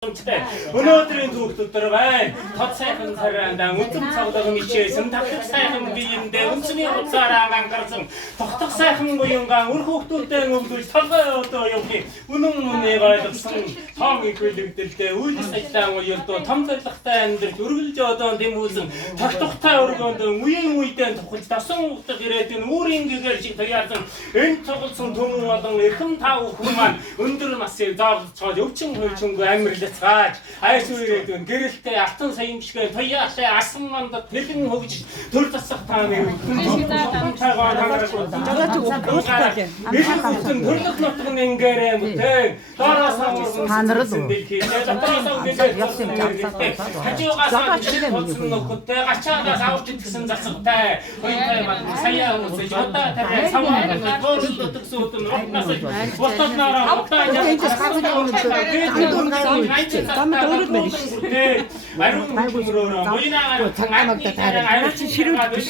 Өнөөдрийн зөвхөн бай тод сайхан сараандаа үндэм цавлага мичээсэн тавхих сайхан биендээ үнцний хуцаараа ангарсан тогтох сайхан буянгаа үр хөвгтүүдтэй өвлөж толгой одоо явахын үнэн үнээг ойлгосон том ихвэлэгдэлтэй үйлс ажиллаан уялдуу том зорилготой амьдрал үргэлж одоо дэмүүлсэн тогтохтой өргөөнд үеийн үедээ тухалж тасан угтах ирээдүйн үүрийн гэгээр шиг туяарсан энэ цугласан төмөн болон эрхэм тав хүн маань өндөр насыг заавалцоод өвчин хөлчөнгөө амьдрал цааж айс үрээдүн гэрэлтэй алтан саямшгүй тояашаа асан мандад бэлэн хөгж төр засах тааны таагаа төрлөх нутгийн ингэрээ мөтэй доороос хамаарсан дэлхий хажуугаас нөхөдтэй гачаагаас авч идсэн засагтай хоёртай манд сая хүмүүсж одоо тарай саваа борлоо төгсөөд нутнаас ботнаараа Тамд өөрөөр мэриш. Ариун хөмрөөр буйнаагаар цагаамагда таараа ариун ширүүл биш.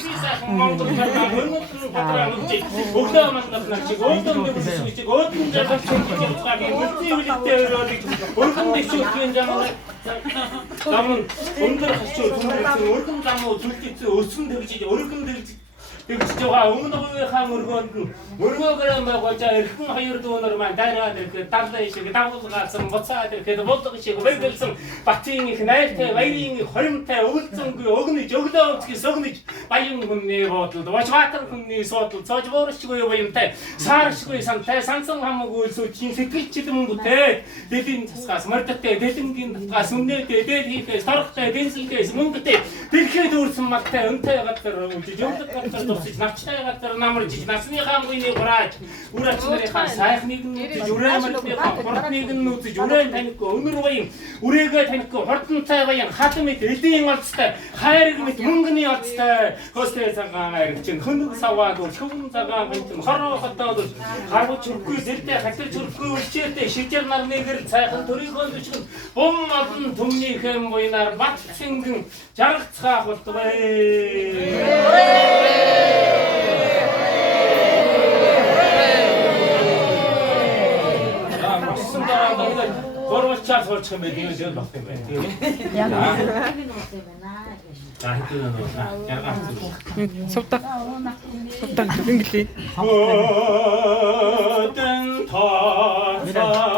Өглөө маннаас чиг өөдөн дэвсэж өөдөн жагаад чигтгагийн үлдээ үлдээ өрөөдийг өргөн дэвшүүлсэн жамаа. Тамн өндөр хачуу түмэрсэн өргөн замуу зүлгэцээ өсгөн тэгж өргөн тэгж байгаа өмнө үеийнхаа мөргөөгөө байгуулж эрхэн хоёр дүүнер маань дайраад ирэхэд дарлаа шиг давуулгаасан буцаад ирэхэд болдог шиг вэгэлсэн батын их найртай баярын хоримтай өвлцөнгүй өгнөж өглөө өцгий сөгнөж баян хүнний бодолд вачватар хүнний содол цоож бооршгүй баянтай сааршгүй сантай сансан хамаагүй сүүчийн сэтгэлчдэн бүтээд дэдийн цасгаас мордтой дэлэнгийн татгаас үнэтэй дээд хийхээс торхтой бензинээс мөнгөтэй тэрхэд үрсэн малтай өнтэй гадар үлж өвлөг гадар навчтай гадар намарж насны хамгүйний гурааж үр ачнарынхаа сайхныг нь үзэж үрэмэлтнийхаа хурдныг нь үзэж үрэн танихгүй өнөр баян үрээгээ танихгүй хурдантай баян хатан мэт эдийн олцтой хайрг мэт мөнгөний олцтой хөстэй цагаан хайрг чинь хөнөг саваад шүүн цагаан бэнтэн хороо хотоод харгуч хөрөхгүй зэрдээ хатарч хөрөхгүй үлчээртэй шижэр нарны гэр цайхан төрийнхөө зүчгэн бом олон төмнийхэн буйнаар бат сингэн жаргацгаах болтугай. Горвчаас олчих юм байдаг юм баг юм байна. Яг Сувдаг инглиш. Хөдөн тоосан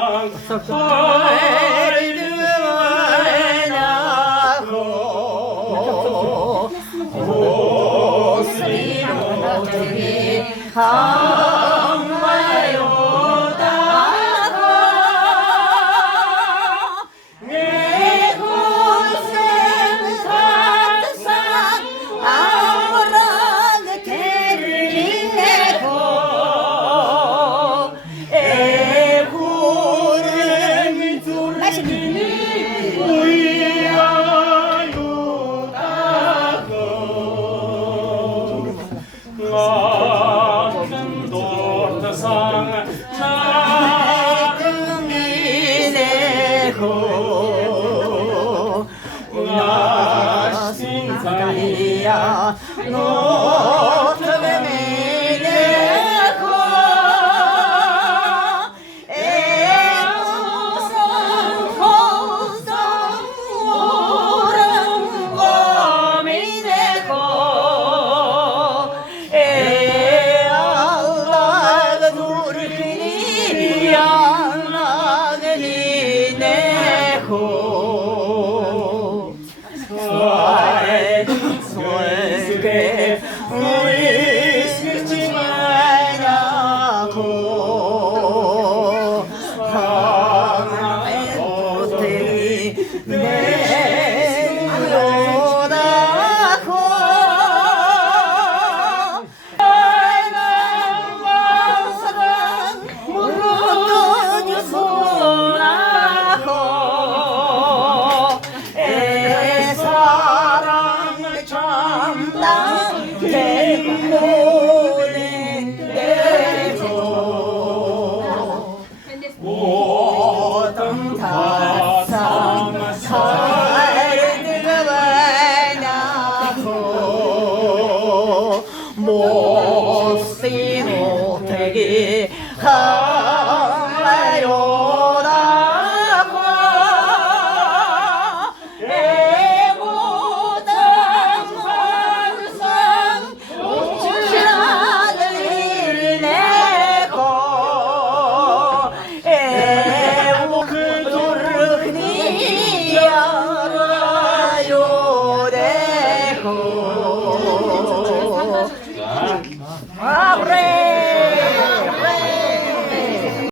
네.